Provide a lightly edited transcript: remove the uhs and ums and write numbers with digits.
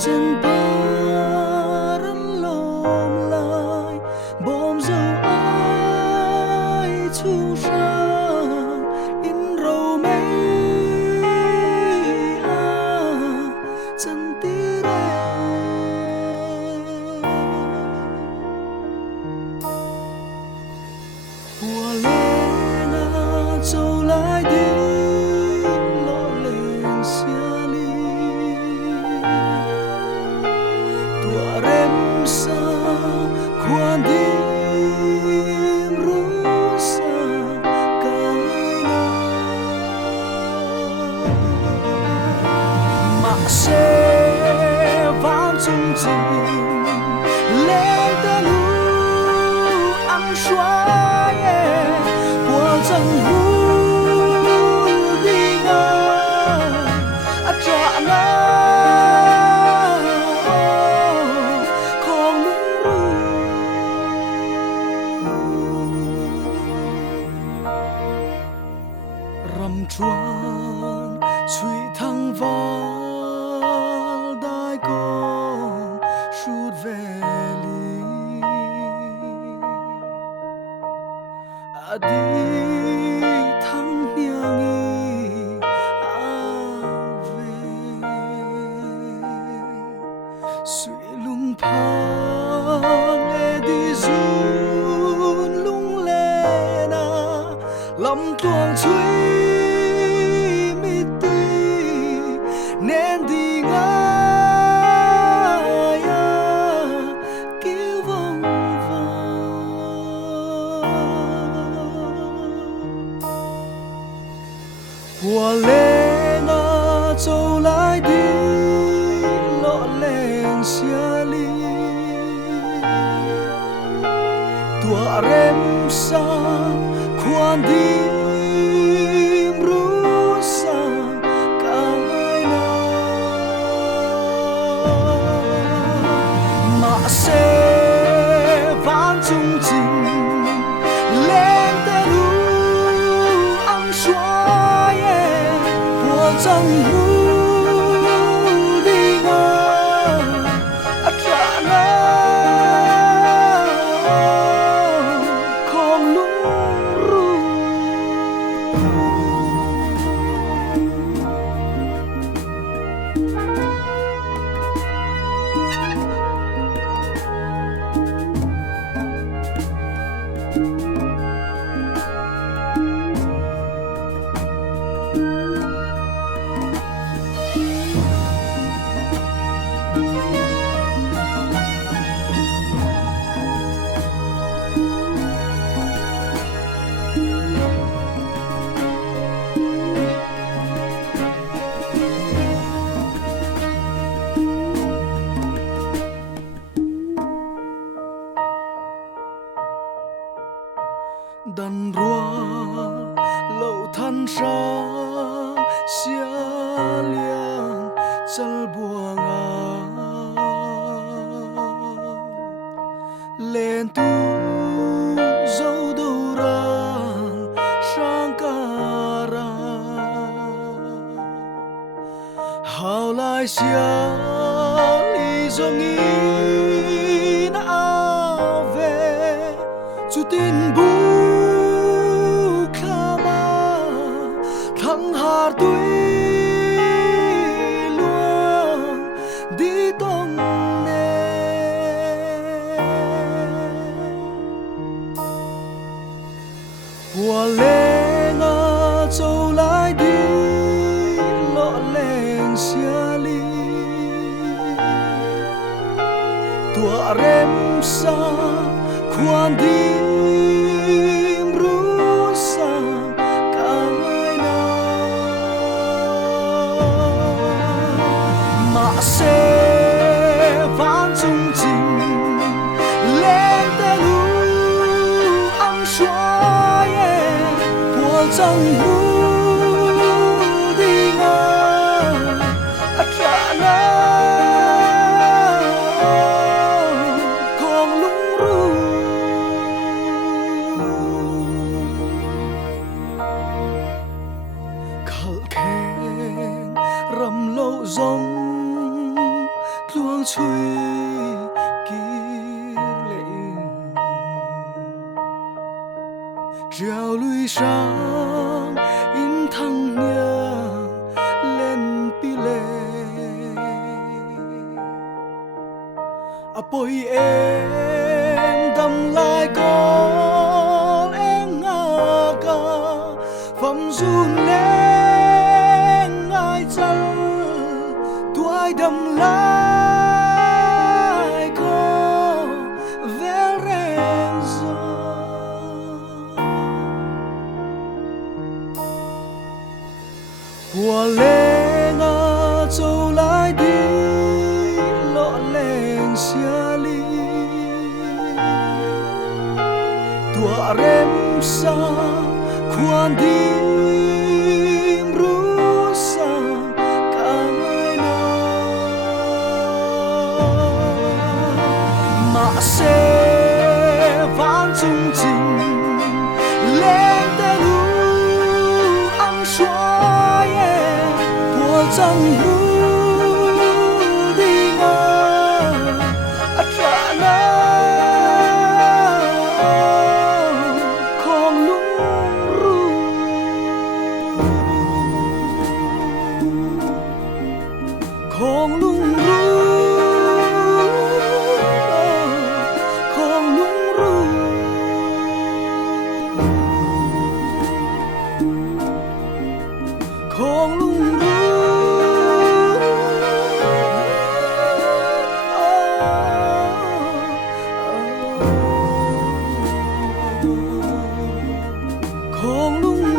chân baran lom lai bom dâu ai chu sang in râu mấy chân tí re hùa lên châu lại đi lọ lên xia li tua rem sa khoan đêm ru sa cái na mà sẽ vang chung trình lên tên lu ăn xoa của dân hu đi ngang trả na rầm chuan suy thăng val đại con sút về ly đi thăng niang về suy lung phang đi run lung lên lâm tuang chui nên đi ngay kêu vòng hùa lên châu lại đi lọ lên xia li tua rem sa khoan đi sẽ vang chung trình lên tên lu ăn xoa của dân hu đi ngang trả na không lung ru đàn rùa lậu than sang xia liang chal buông lên tu dấu đầu rang sang ca ra hào lai xia li dong in về chú tin bu thăng hà tuy luôn đi tông nè hùa lên châu lại đi lọ lên xia li tua rem sa khoan đi sẽ vang chung trình lên tên lu ăn xoa của dân hu đi ngang trả na còn lung ru khal khen rầm lâu rong 吹激灵，照路上因汤娘lên pi lệ bồi em đâm lại con em ngà ca phẩm run lên ai chân tuổi đâm lại con vẻ rèn qua lên ngà châu lại đi lọ lên xia li tua rem sa khoan đi ru sa cả ngày mà sẽ vang chung trình lên tên u ăn xóa tua chẳng lu đi ngờ trả na con lung ru con lung ru con lung ru con lung ru con lung